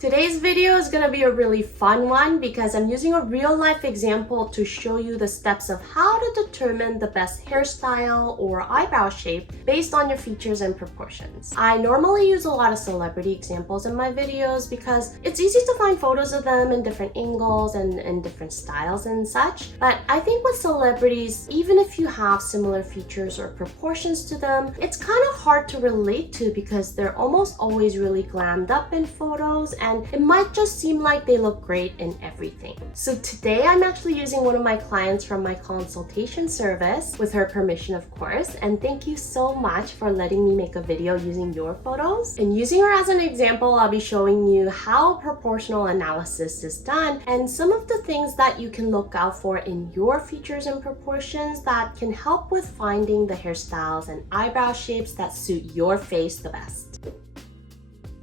Today's video is going to be a really fun one because I'm using a real-life example to show you the steps of how to determine the best hairstyle or eyebrow shape based on your features and proportions. I normally use a lot of celebrity examples in my videos because it's easy to find photos of them in different angles and different styles and such. But I think with celebrities, even if you have similar features or proportions to them, it's kind of hard to relate to because they're almost always really glammed up in photos and it might just seem like they look great in everything. So today I'm actually using one of my clients from my consultation service, with her permission of course, and thank you so much for letting me make a video using your photos. And using her as an example, I'll be showing you how proportional analysis is done and some of the things that you can look out for in your features and proportions that can help with finding the hairstyles and eyebrow shapes that suit your face the best.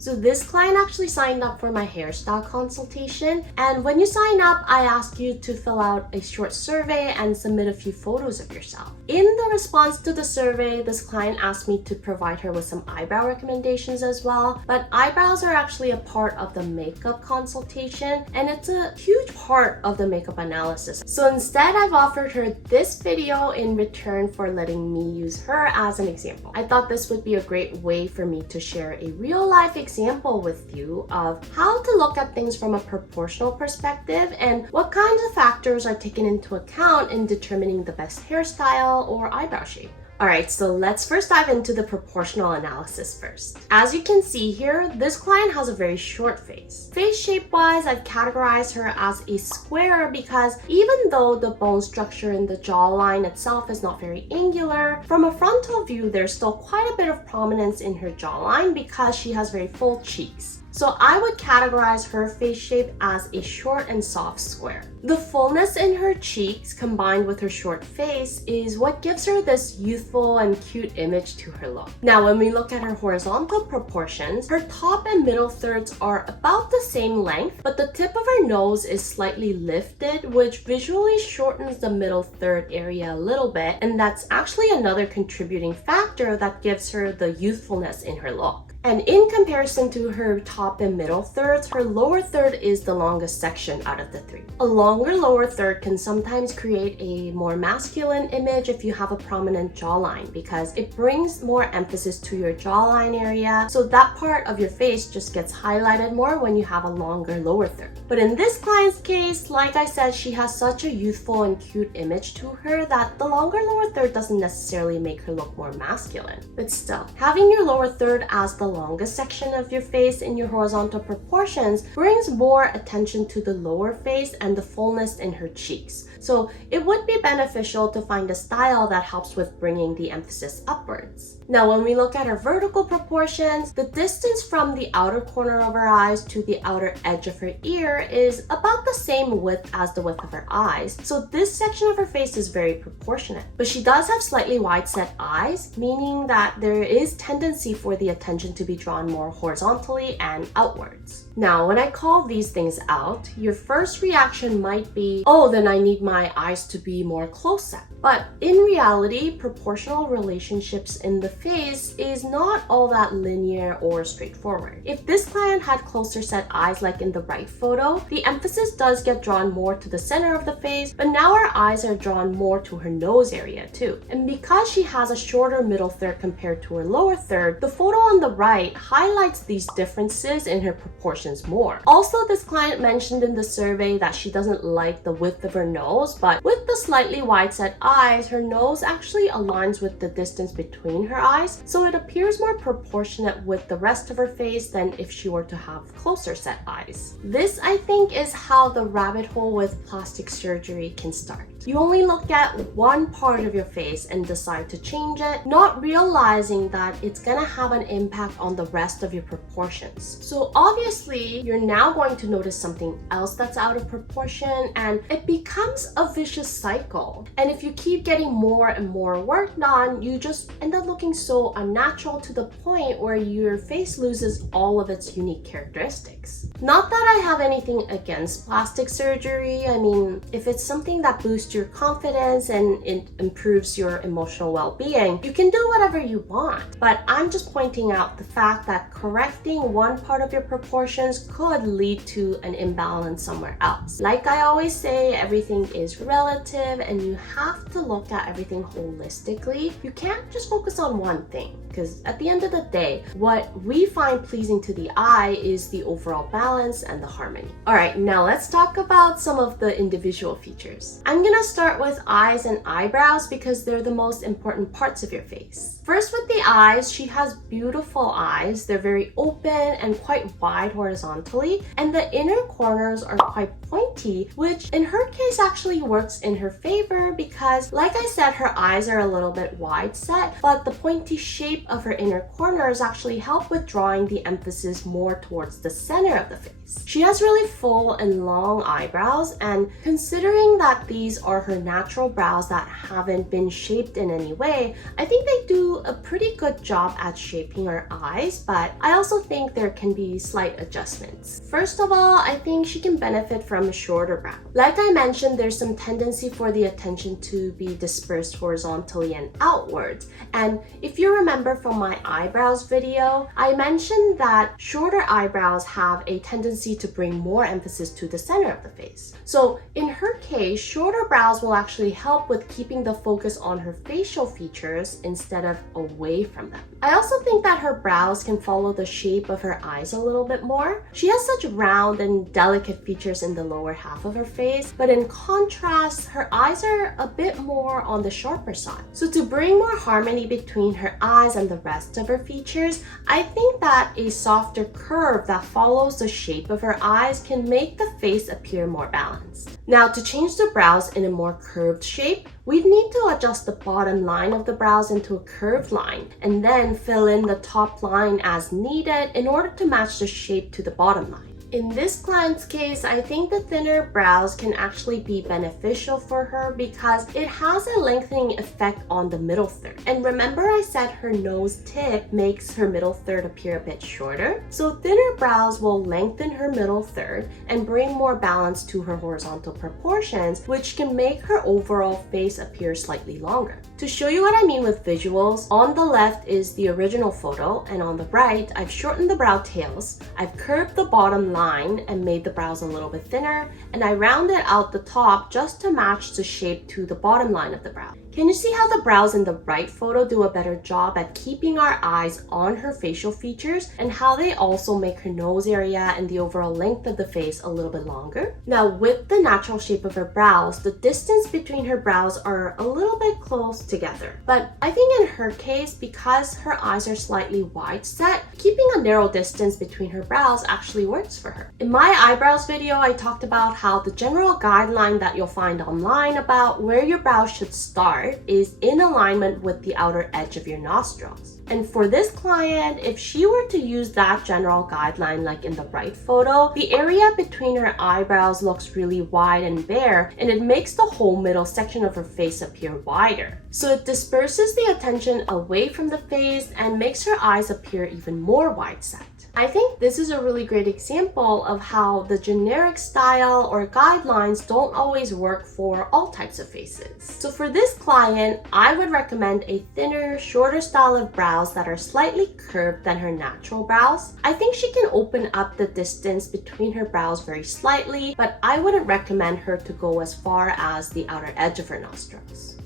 So this client actually signed up for my hairstyle consultation, and when you sign up, I ask you to fill out a short survey and submit a few photos of yourself. In the response to the survey, this client asked me to provide her with some eyebrow recommendations as well, but eyebrows are actually a part of the makeup consultation, and it's a huge part of the makeup analysis. So instead, I've offered her this video in return for letting me use her as an example. I thought this would be a great way for me to share a real-life example with you of how to look at things from a proportional perspective and what kinds of factors are taken into account in determining the best hairstyle or eyebrow shape. Alright, so let's first dive into the proportional analysis first. As you can see here, this client has a very short face. Face shape-wise, I've categorized her as a square because even though the bone structure in the jawline itself is not very angular, from a frontal view, there's still quite a bit of prominence in her jawline because she has very full cheeks. So I would categorize her face shape as a short and soft square. The fullness in her cheeks combined with her short face is what gives her this youthful and cute image to her look. Now, when we look at her horizontal proportions, her top and middle thirds are about the same length, but the tip of her nose is slightly lifted, which visually shortens the middle third area a little bit, and that's actually another contributing factor that gives her the youthfulness in her look. And in comparison to her top and middle thirds, her lower third is the longest section out of the three. A longer lower third can sometimes create a more masculine image if you have a prominent jawline because it brings more emphasis to your jawline area. So that part of your face just gets highlighted more when you have a longer lower third. But in this client's case, like I said, she has such a youthful and cute image to her that the longer lower third doesn't necessarily make her look more masculine. But still, having your lower third as the longest section of your face in your horizontal proportions brings more attention to the lower face and the fullness in her cheeks. So it would be beneficial to find a style that helps with bringing the emphasis upwards. Now, when we look at her vertical proportions, the distance from the outer corner of her eyes to the outer edge of her ear is about the same width as the width of her eyes. So this section of her face is very proportionate. But she does have slightly wide set eyes, meaning that there is tendency for the attention to be drawn more horizontally and outwards. Now, when I call these things out, your first reaction might be, oh, then I need my eyes to be more close set. But in reality, proportional relationships in the face is not all that linear or straightforward. If this client had closer set eyes like in the right photo, the emphasis does get drawn more to the center of the face, but now her eyes are drawn more to her nose area too. And because she has a shorter middle third compared to her lower third, the photo on the right highlights these differences in her proportions more. Also, this client mentioned in the survey that she doesn't like the width of her nose, but with the slightly wide set eyes, her nose actually aligns with the distance between her eyes, so it appears more proportionate with the rest of her face than if she were to have closer set eyes. This, I think, is how the rabbit hole with plastic surgery can start. You only look at one part of your face and decide to change it, not realizing that it's gonna have an impact on the rest of your proportions. So obviously, you're now going to notice something else that's out of proportion, and it becomes a vicious cycle. And if you keep getting more and more work done, you just end up looking so unnatural to the point where your face loses all of its unique characteristics. Not that I have anything against plastic surgery. I mean, if it's something that boosts your confidence and it improves your emotional well-being, you can do whatever you want. But I'm just pointing out the fact that correcting one part of your proportions could lead to an imbalance somewhere else. Like I always say, everything is relative and you have to look at everything holistically. You can't just focus on one thing, because at the end of the day, what we find pleasing to the eye is the overall balance and the harmony. Alright, now let's talk about some of the individual features. I'm gonna start with eyes and eyebrows because they're the most important parts of your face. First, with the eyes, she has beautiful eyes. They're very open and quite wide horizontally, and the inner corners are quite pointy, which in her case actually works in her favor because, like I said, her eyes are a little bit wide set, but the pointy shape of her inner corners actually help with drawing the emphasis more towards the center of the face. She has really full and long eyebrows, and considering that these are her natural brows that haven't been shaped in any way, I think they do a pretty good job at shaping her eyes, but I also think there can be slight adjustments. First of all, I think she can benefit from a shorter brow. Like I mentioned, there's some tendency for the attention to be dispersed horizontally and outwards, and if you remember from my eyebrows video, I mentioned that shorter eyebrows have a tendency to bring more emphasis to the center of the face. So in her case, shorter brows will actually help with keeping the focus on her facial features instead of away from them. I also think that her brows can follow the shape of her eyes a little bit more. She has such round and delicate features in the lower half of her face, but in contrast, her eyes are a bit more on the sharper side. So to bring more harmony between her eyes and the rest of her features, I think that a softer curve that follows the shape of her eyes can make the face appear more balanced. Now, to change the brows in a more curved shape, we'd need to adjust the bottom line of the brows into a curved line and then fill in the top line as needed in order to match the shape to the bottom line. In this client's case, I think the thinner brows can actually be beneficial for her because it has a lengthening effect on the middle third. And remember I said her nose tip makes her middle third appear a bit shorter? So thinner brows will lengthen her middle third and bring more balance to her horizontal proportions, which can make her overall face appear slightly longer. To show you what I mean with visuals, on the left is the original photo, and on the right, I've shortened the brow tails, I've curved the bottom line and made the brows a little bit thinner, and I rounded out the top just to match the shape to the bottom line of the brow. Can you see how the brows in the right photo do a better job at keeping our eyes on her facial features, and how they also make her nose area and the overall length of the face a little bit longer? Now, with the natural shape of her brows, the distance between her brows are a little bit close together. But I think in her case, because her eyes are slightly wide set, keeping a narrow distance between her brows actually works for her. In my eyebrows video, I talked about how the general guideline that you'll find online about where your brows should start is in alignment with the outer edge of your nostrils. And for this client, if she were to use that general guideline like in the right photo, the area between her eyebrows looks really wide and bare, and it makes the whole middle section of her face appear wider. So it disperses the attention away from the face and makes her eyes appear even more wide set. I think this is a really great example of how the generic style or guidelines don't always work for all types of faces. So for this client, I would recommend a thinner, shorter style of brows that are slightly curved than her natural brows. I think she can open up the distance between her brows very slightly, but I wouldn't recommend her to go as far as the outer edge of her nostrils.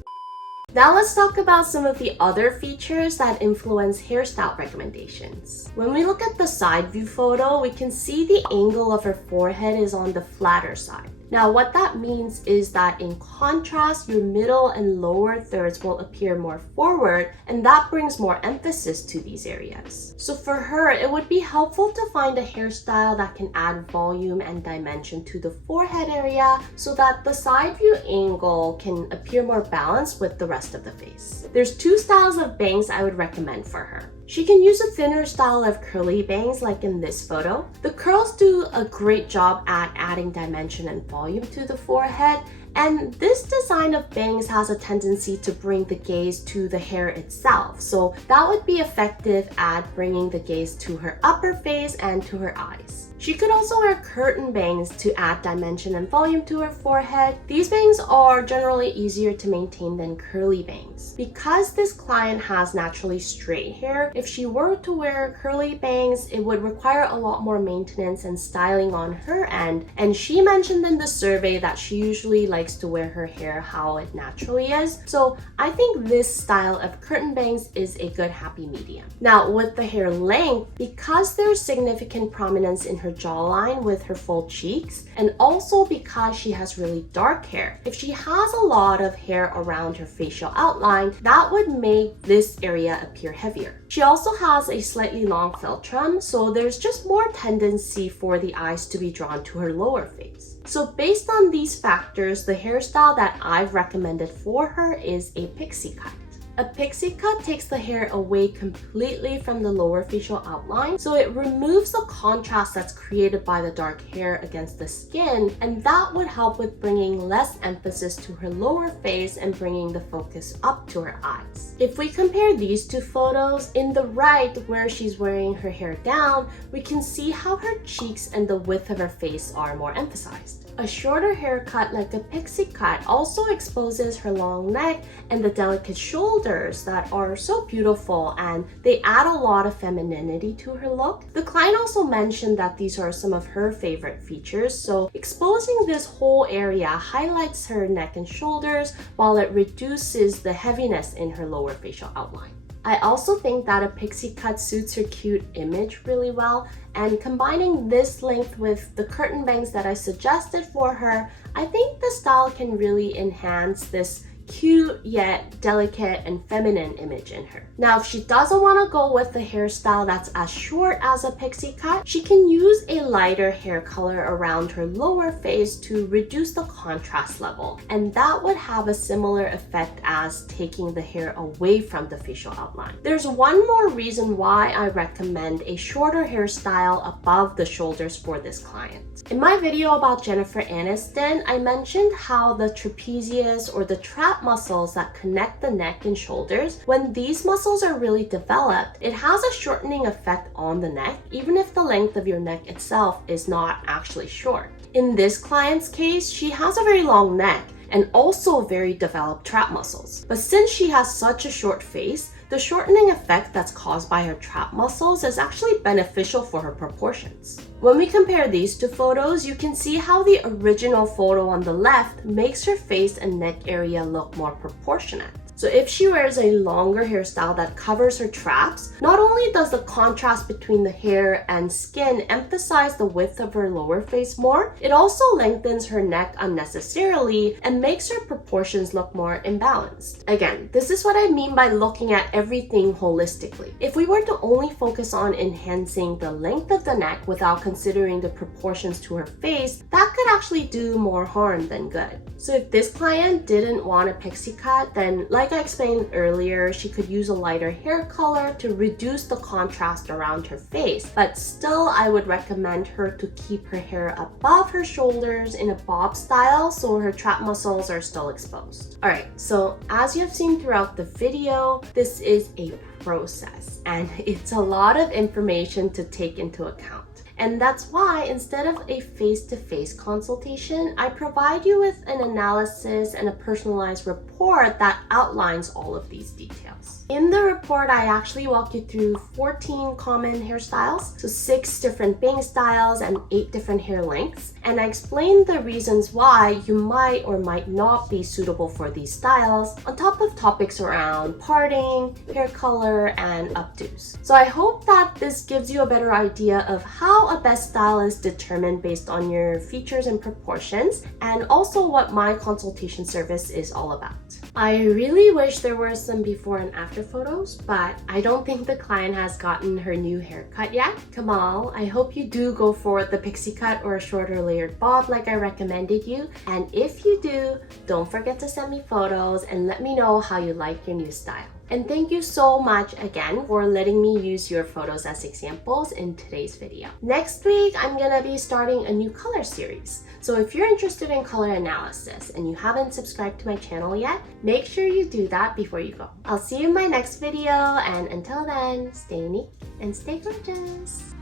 Now let's talk about some of the other features that influence hairstyle recommendations. When we look at the side view photo, we can see the angle of her forehead is on the flatter side. Now what that means is that in contrast, your middle and lower thirds will appear more forward, and that brings more emphasis to these areas. So for her, it would be helpful to find a hairstyle that can add volume and dimension to the forehead area so that the side view angle can appear more balanced with the rest of the face. There's two styles of bangs I would recommend for her. She can use a thinner style of curly bangs like in this photo. The curls do a great job at adding dimension and volume to the forehead, and this design of bangs has a tendency to bring the gaze to the hair itself, so that would be effective at bringing the gaze to her upper face and to her eyes. She could also wear curtain bangs to add dimension and volume to her forehead. These bangs are generally easier to maintain than curly bangs. Because this client has naturally straight hair, if she were to wear curly bangs, it would require a lot more maintenance and styling on her end. And she mentioned in the survey that she usually likes to wear her hair how it naturally is. So I think this style of curtain bangs is a good happy medium. Now with the hair length, because there's significant prominence in her jawline with her full cheeks, and also because she has really dark hair, if she has a lot of hair around her facial outline, that would make this area appear heavier. She also has a slightly long philtrum, so there's just more tendency for the eyes to be drawn to her lower face. So based on these factors, the hairstyle that I've recommended for her is a pixie cut. A pixie cut takes the hair away completely from the lower facial outline, so it removes the contrast that's created by the dark hair against the skin, and that would help with bringing less emphasis to her lower face and bringing the focus up to her eyes. If we compare these two photos, in the right where she's wearing her hair down, we can see how her cheeks and the width of her face are more emphasized. A shorter haircut like a pixie cut also exposes her long neck and the delicate shoulders that are so beautiful, and they add a lot of femininity to her look. The client also mentioned that these are some of her favorite features, so exposing this whole area highlights her neck and shoulders while it reduces the heaviness in her lower facial outline. I also think that a pixie cut suits her cute image really well, and combining this length with the curtain bangs that I suggested for her, I think the style can really enhance this cute yet delicate and feminine image in her. Now, if she doesn't want to go with the hairstyle that's as short as a pixie cut, she can use a lighter hair color around her lower face to reduce the contrast level, and that would have a similar effect as taking the hair away from the facial outline. There's one more reason why I recommend a shorter hairstyle above the shoulders for this client. In my video about Jennifer Aniston, I mentioned how the trapezius or the trap muscles that connect the neck and shoulders, when these muscles are really developed, it has a shortening effect on the neck, even if the length of your neck itself is not actually short. In this client's case, she has a very long neck and also very developed trap muscles. But since she has such a short face, the shortening effect that's caused by her trap muscles is actually beneficial for her proportions. When we compare these two photos, you can see how the original photo on the left makes her face and neck area look more proportionate. So if she wears a longer hairstyle that covers her traps, not only does the contrast between the hair and skin emphasize the width of her lower face more, it also lengthens her neck unnecessarily and makes her proportions look more imbalanced. Again, this is what I mean by looking at everything holistically. If we were to only focus on enhancing the length of the neck without considering the proportions to her face, that could actually do more harm than good. So if this client didn't want a pixie cut, then like I explained earlier, she could use a lighter hair color to reduce the contrast around her face. But still, I would recommend her to keep her hair above her shoulders in a bob style so her trap muscles are still exposed. Alright, so as you have seen throughout the video, this is a process and it's a lot of information to take into account. And that's why instead of a face-to-face consultation, I provide you with an analysis and a personalized report that outlines all of these details. In the report, I actually walk you through 14 common hairstyles, so 6 different bang styles and 8 different hair lengths. And I explain the reasons why you might or might not be suitable for these styles, on top of topics around parting, hair color, and updos. So I hope that this gives you a better idea of how a best style is determined based on your features and proportions, and also what my consultation service is all about. I really wish there were some before and after photos, but I don't think the client has gotten her new haircut yet. Kamal, I hope you do go for the pixie cut or a shorter layered bob like I recommended you. And if you do, don't forget to send me photos and let me know how you like your new style. And thank you so much again for letting me use your photos as examples in today's video. Next week, I'm gonna be starting a new color series. So if you're interested in color analysis and you haven't subscribed to my channel yet, make sure you do that before you go. I'll see you in my next video, and until then, stay unique and stay gorgeous.